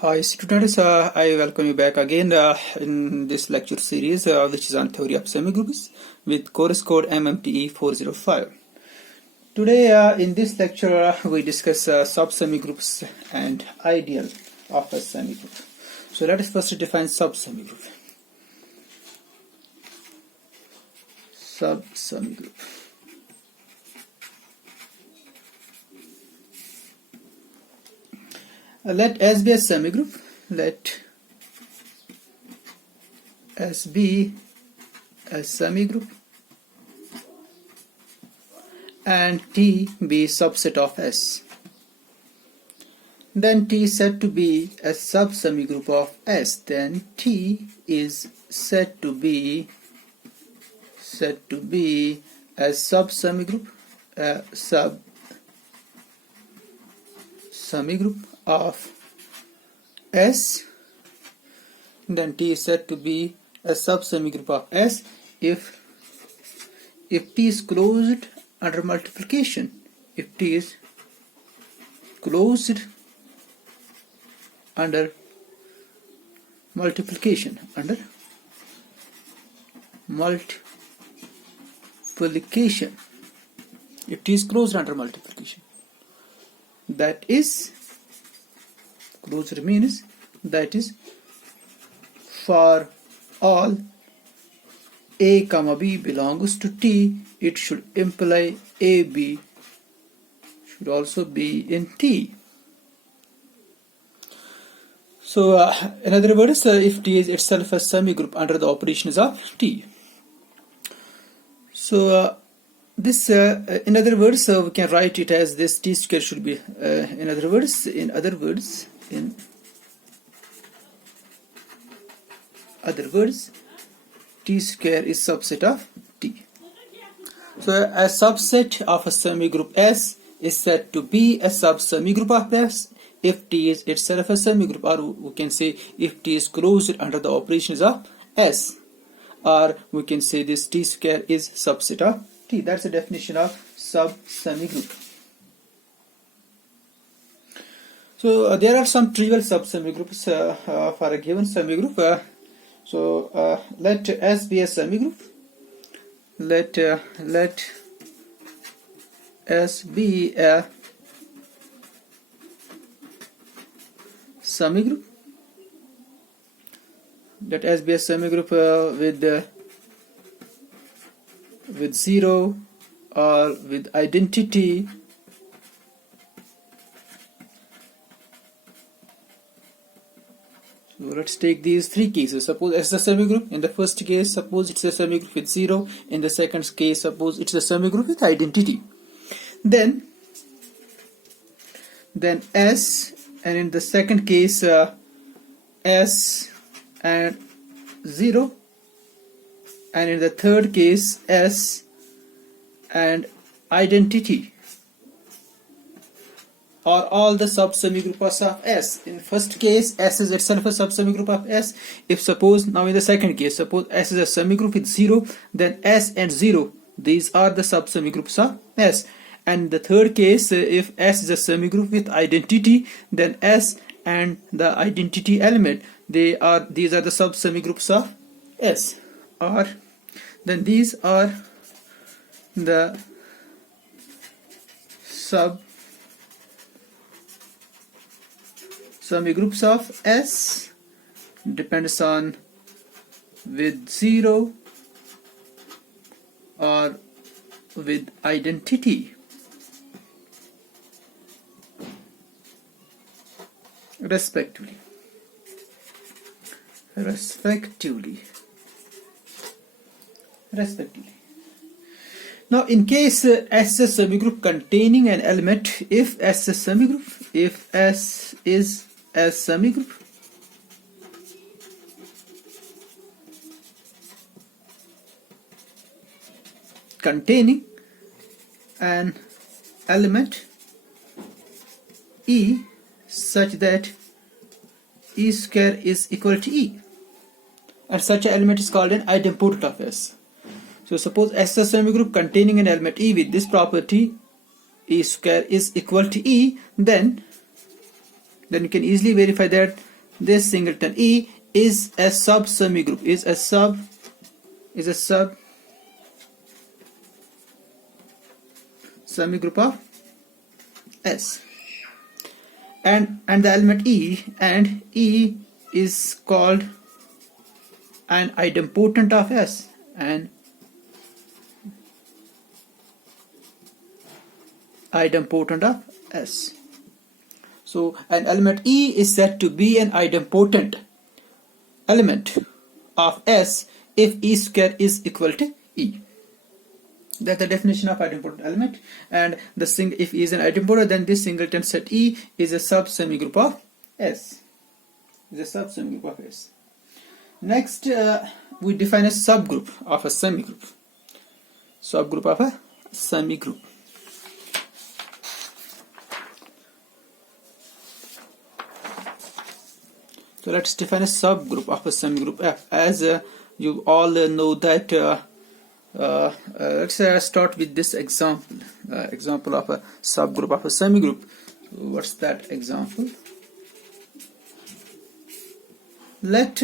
Hi students, I welcome you back again in this lecture series which is on theory of semigroups with course code MMTE 405. Today in this lecture we discuss subsemigroups and ideal of a semigroup. So let us first define subsemigroup. Subsemigroup. Let S be a semigroup. Let S be a semigroup and T be subset of S. Then T is said to be a subsemigroup of S. Then T is said to be a subsemigroup, semigroup of S. Then T is said to be a subsemigroup of S if T is closed under multiplication. If T is closed under multiplication, if T is closed under multiplication, that is, closed means that is for all A comma B belongs to T, it should imply AB should also be in T. So in other words, if T is itself a semigroup under the operations of T. So this in other words we can write it as this T square should be in other words T square is subset of T. So a subset of a semigroup S is said to be a subsemigroup of S if T is itself a semigroup, or we can say if T is closed under the operations of S, or we can say this T square is subset of T. That's the definition of subsemigroup. So there are some trivial subsemigroups for a given semigroup. So let S be a semigroup. Let S be a semigroup. Let S be a semigroup with 0 or with identity. So let's take these three cases. Suppose S is a semigroup. In the first case, suppose it's a semigroup with 0. In the second case, suppose it's a semigroup with identity. Then S, and in the second case S and 0, and in the third case S and identity, or all the subsemigroups of S. In first case, S is itself a subsemigroup of S. If suppose, now in the second case, suppose S is a semigroup with 0, then S and 0, these are the subsemigroups of S. And the third case, if S is a semigroup with identity, then S and the identity element, these are the subsemigroups of S. Or then these are the subsemigroups of S, depends on with 0 or with identity. Respectively. Now in case S is a semigroup containing an element, if S is a semigroup containing an element E such that E square is equal to E, and such an element is called an idempotent of S. So suppose S is a semigroup containing an element E with this property, E square is equal to E, then then you can easily verify that this singleton E is a sub-semigroup, is a sub-semigroup of S. And the element E, and E is called an idempotent of S, and idempotent of S. So an element E is said to be an idempotent element of S if E square is equal to E. That's the definition of idempotent element. And if E is an idempotent, then this singleton set E is a sub-semigroup of S. Is a sub-semigroup of S. Next, we define a subgroup of a semigroup. Subgroup of a semigroup. So let's define a subgroup of a semigroup F. As you all know that, let's start with this example. Example of a subgroup of a semigroup. So what's that example? Let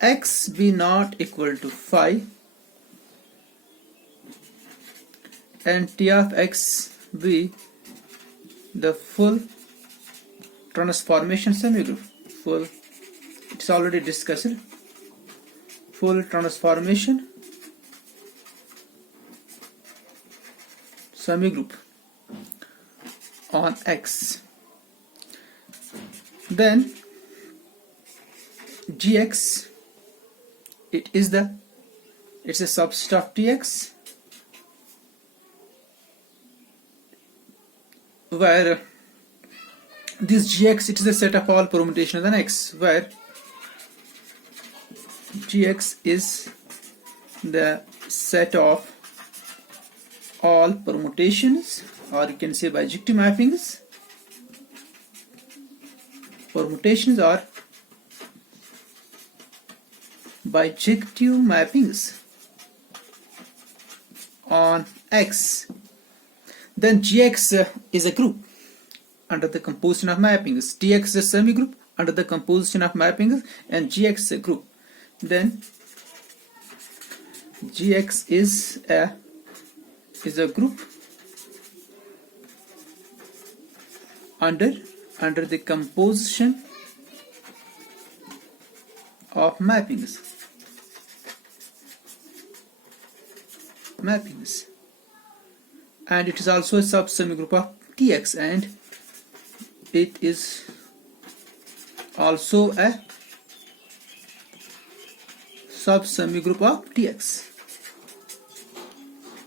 x be not equal to phi and t of x be the full transformation semigroup. Full, it's already discussed. Full transformation semigroup on X. Then Gx, it's a subset of Tx, where this Gx, it is a set of all permutations on X, where Gx is the set of all permutations, or you can say bijective mappings. Permutations are bijective mappings on X. Then Gx is a group under the composition of mappings. Tx is a semigroup under the composition of mappings, and Gx is a group. Then Gx is a group under the composition of mappings. And it is also a sub-semigroup of Tx, and it is also a sub-semigroup of Tx.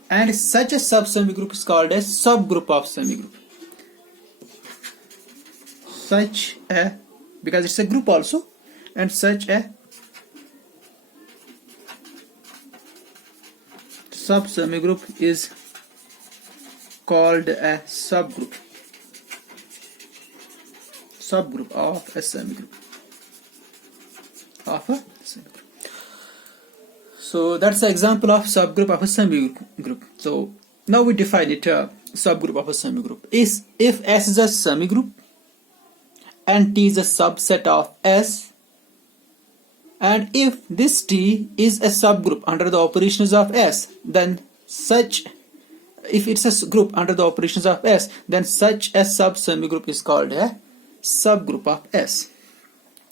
And such a sub-semigroup is called a subgroup of semigroup. Because it's a group also, and such a sub-semigroup is called a subgroup of a semigroup. So that's the example of subgroup of a semigroup. So now we define it, subgroup of a semigroup is if S is a semigroup and T is a subset of S, and if this T is a subgroup under the operations of S, then if it's a group under the operations of S, then such a sub-semigroup is called a subgroup of S.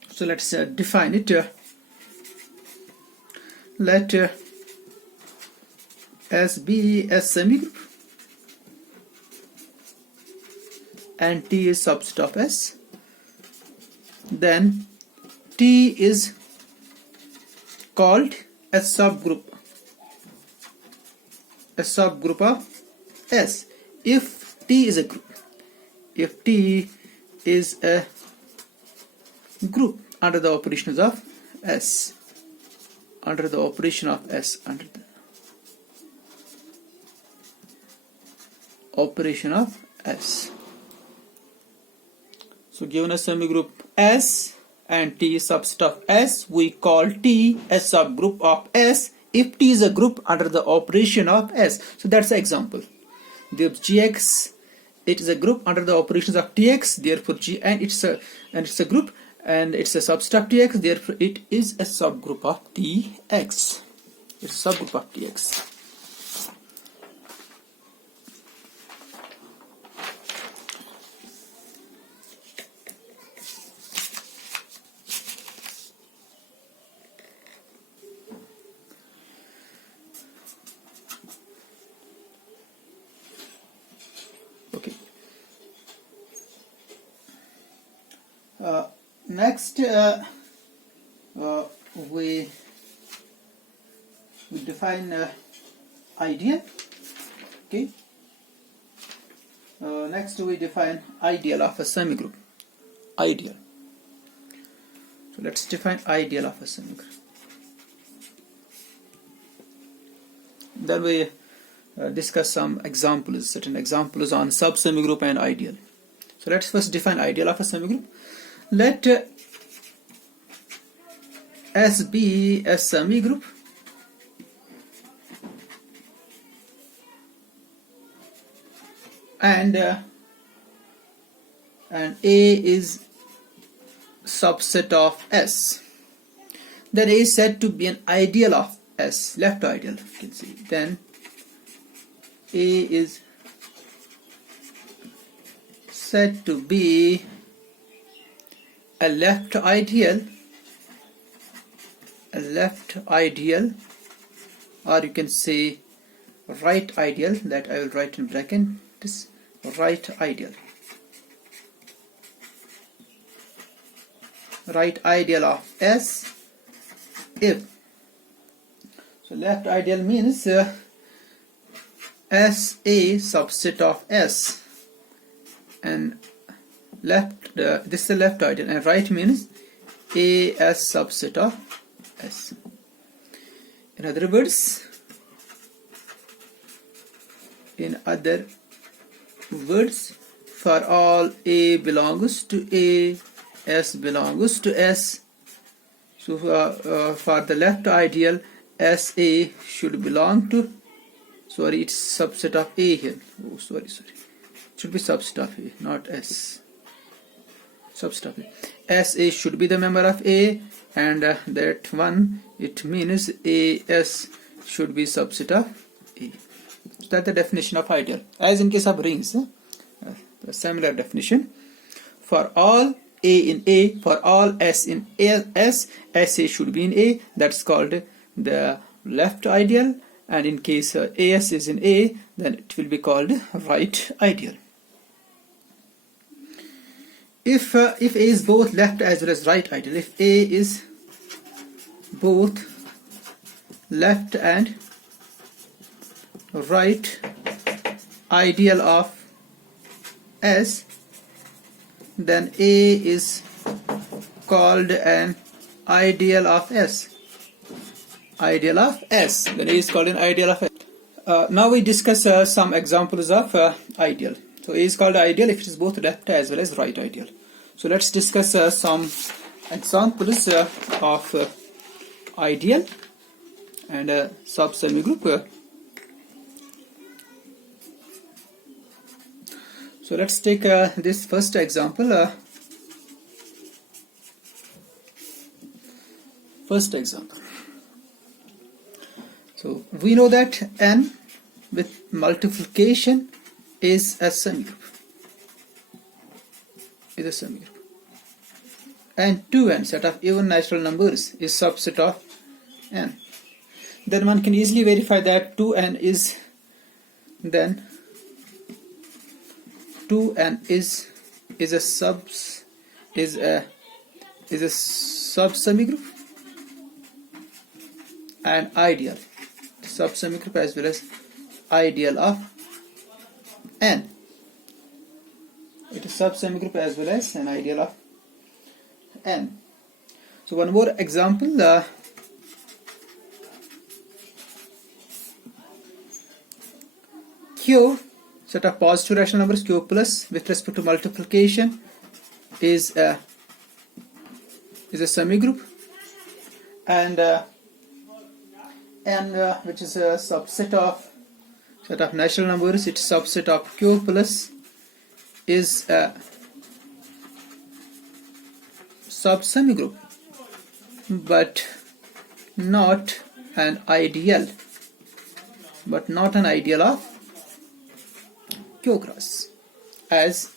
So let's define it. Let S be a semigroup and T is subset of S. Then T is called a subgroup of S if T is a group. If T is a group under the operations of S. Under the operation of S. So given a semigroup S and T is subset of S, we call T a subgroup of S if T is a group under the operation of S. So that's the example. The Gx it is a group under the operations of Tx, therefore G, and it's a group and it's a subset of Tx, therefore it is a subgroup of Tx. It's a subgroup of Tx. Okay. Next, we define ideal. Okay. Next, we define ideal of a semigroup. Ideal. So let's define ideal of a semigroup. Then we discuss some examples, certain examples on subsemigroup and ideal. So let's first define ideal of a semigroup. Let S be a semigroup and A is subset of S. Then A is said to be an ideal of S, left ideal, you can see. Then A is said to be a left ideal, or you can say right ideal, that I will write in bracket, this right ideal. Right ideal of S if, so left ideal means S a subset of S, and left this is the left ideal, and right means A as subset of S. In other words, for all A belongs to A, S belongs to S. So for the left ideal, SA should belong to, sorry, it's subset of A here. Oh, sorry. It should be subset of A, not S. Subset of A. SA should be the member of A, and that one, it means AS should be subset of A. So that's the definition of ideal. As in case of rings, a similar definition. For all A in A, for all S in S, SA should be in A. That's called the left ideal, and in case AS is in A, then it will be called right ideal. If A is both left as well as right ideal, if A is both left and right ideal of S, then A is called an ideal of S. Ideal of S. Then A is called an ideal of S. Now we discuss some examples of ideal. So A is called ideal if it is both left as well as right ideal. So let's discuss some examples of ideal and subsemigroup. So let's take this first example. So we know that n with multiplication is a semigroup. And 2n, set of even natural numbers, is subset of n. Then one can easily verify that 2n is a subsemigroup and ideal. Subsemigroup as well as ideal of n. It is subsemigroup as well as an ideal of n. So one more example. Q, set of positive rational numbers, Q plus with respect to multiplication is a semigroup, and n, which is a subset of set of natural numbers, it's subset of Q plus is a subsemigroup but not an ideal of Q cross. As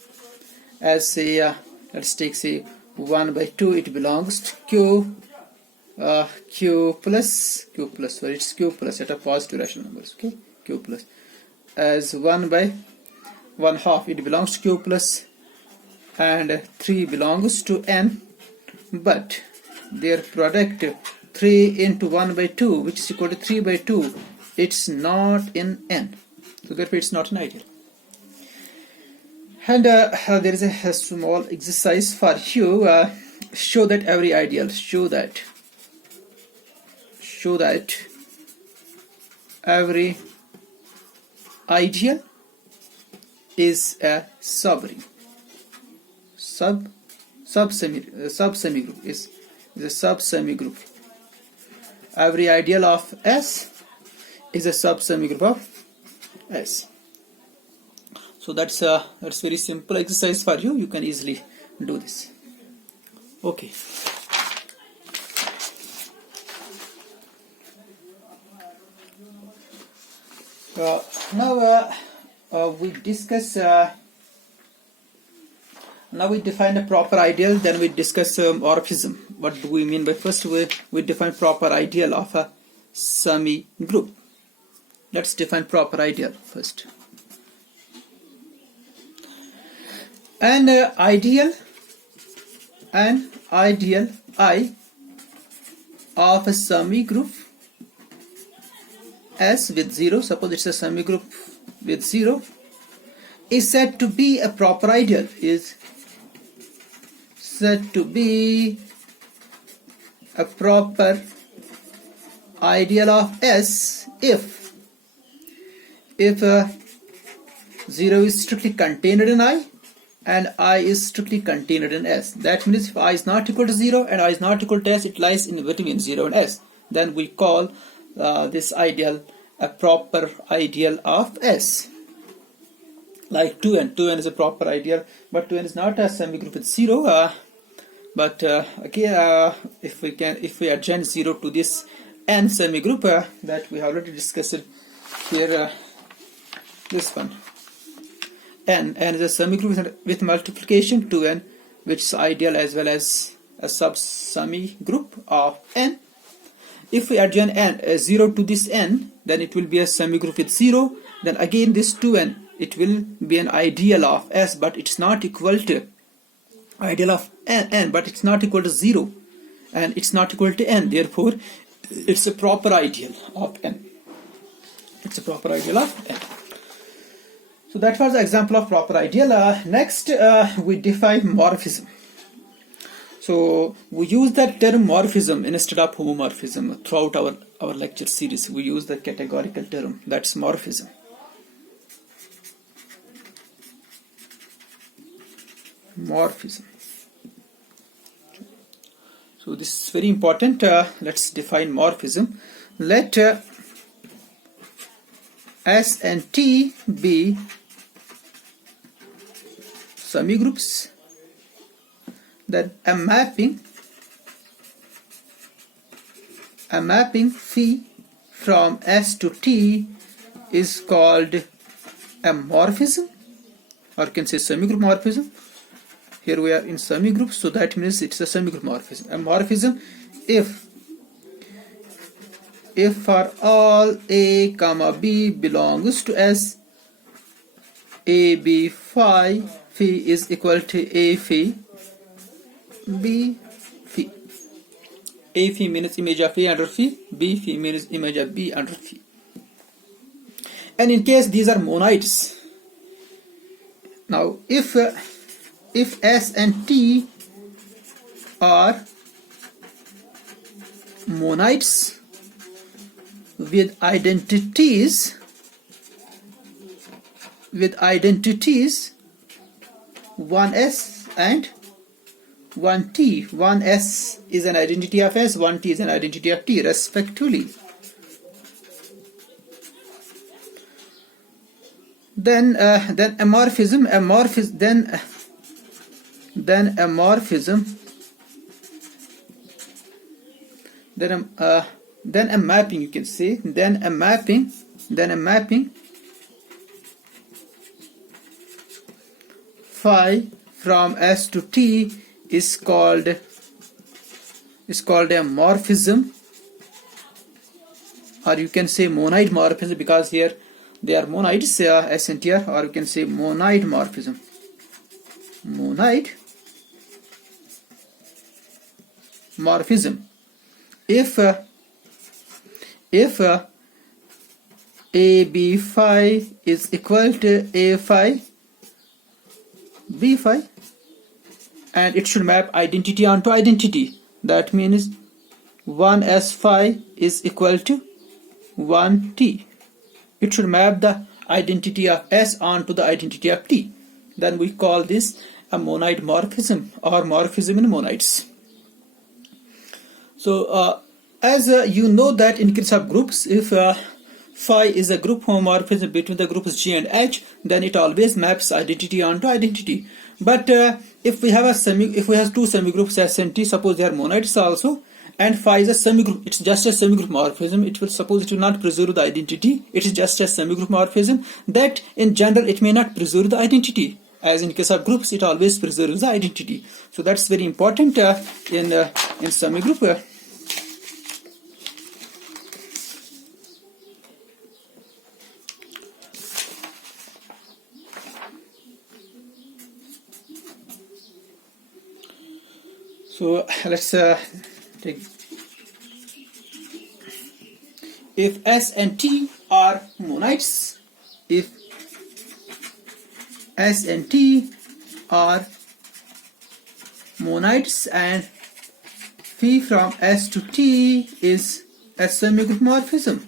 say let's take say 1 by 2, it belongs to Q plus sorry, it's Q plus at a positive rational numbers, okay, Q plus. As 1 by 1/2, it belongs to Q plus, and 3 belongs to N, but their product 3 into 1 by 2, which is equal to 3 by 2, it's not in N, so therefore it's not an ideal. And there is a small exercise for you. Show that every ideal, show that every ideal is a subring. Subsemigroup is a subsemigroup. Every ideal of S is a subsemigroup of S. So that's very simple exercise for you. You can easily do this. Okay. Now we discuss. Now we define a proper ideal. Then we discuss morphism. What do we mean by? First we define proper ideal of a semigroup. Let's define proper ideal first. An ideal I of a semigroup S with 0, suppose it's a semigroup with 0, is said to be a proper ideal, is said to be a proper ideal of S if 0 is strictly contained in I and I is strictly contained in S. That means if I is not equal to 0 and I is not equal to S, it lies in between 0 and S. Then we call this ideal a proper ideal of S. Like 2n. 2n is a proper ideal, but 2n is not a semigroup with 0. But again, if we adjoin 0 to this n semigroup that we have already discussed here, this one. N is a semigroup with multiplication 2n, which is ideal as well as a subsemigroup of n. If we adjoin n 0 to this n, then it will be a semigroup with 0. Then again this 2n, it will be an ideal of S, but it's not equal to ideal of n, but it's not equal to 0, and it's not equal to n. Therefore, it's a proper ideal of n. It's a proper ideal of n. So that was the example of proper ideal. Next, we define morphism. So we use that term morphism instead of homomorphism throughout our lecture series. We use the categorical term, that's morphism. Morphism. So this is very important. Let's define morphism. Let S and T be semigroups. Then a mapping phi from S to T is called a morphism, or you can say semigroup morphism. Here we are in semigroup, so that means it's a semigroup morphism. A morphism if for all A comma B belongs to S, A B phi is equal to A phi B phi. A phi means image of A under phi, B phi means image of B under phi. And in case these are monoids, now if S and T are monoids with identities 1s and 1t. 1s is an identity of S, 1t is an identity of T respectively. then a morphism, then a mapping, you can say, then a mapping phi from S to T is called a morphism, or you can say monide morphism, because here they are monides, S and T are, or you can say monide morphism. If A B phi is equal to A phi B phi, and it should map identity onto identity. That means 1S phi is equal to 1T. It should map the identity of S onto the identity of T. Then we call this a monide morphism, or morphism in monides. So as you know that in case of groups, if phi is a group homomorphism between the groups G and H, then it always maps identity onto identity. But if we have two semigroups S and T, suppose they are monides also, and phi is a semigroup, it's just a semigroup morphism, it will not preserve the identity, it is just a semigroup morphism, that in general it may not preserve the identity. As in case of groups, it always preserves the identity. So that's very important in semigroup. So let's take, if S and T are monides, if S and T are monides and phi from S to T is a semigroup morphism,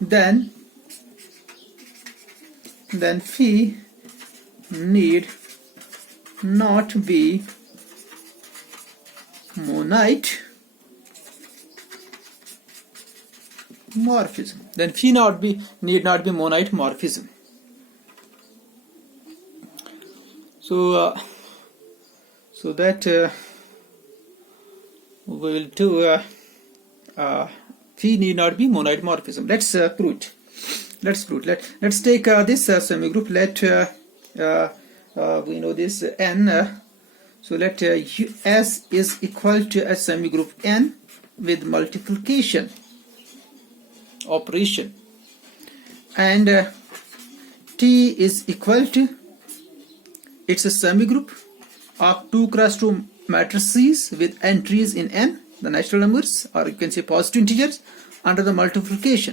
then phi need not be monide morphism. Then phi need not be monide morphism. So that we will do phi need not be monide morphism. Let's prove it. Let's take this semigroup. We know this N. So let S is equal to a semigroup N with multiplication operation, and T is equal to, it's a semigroup of 2 cross 2 matrices with entries in N, the natural numbers, or you can say positive integers, under the multiplication.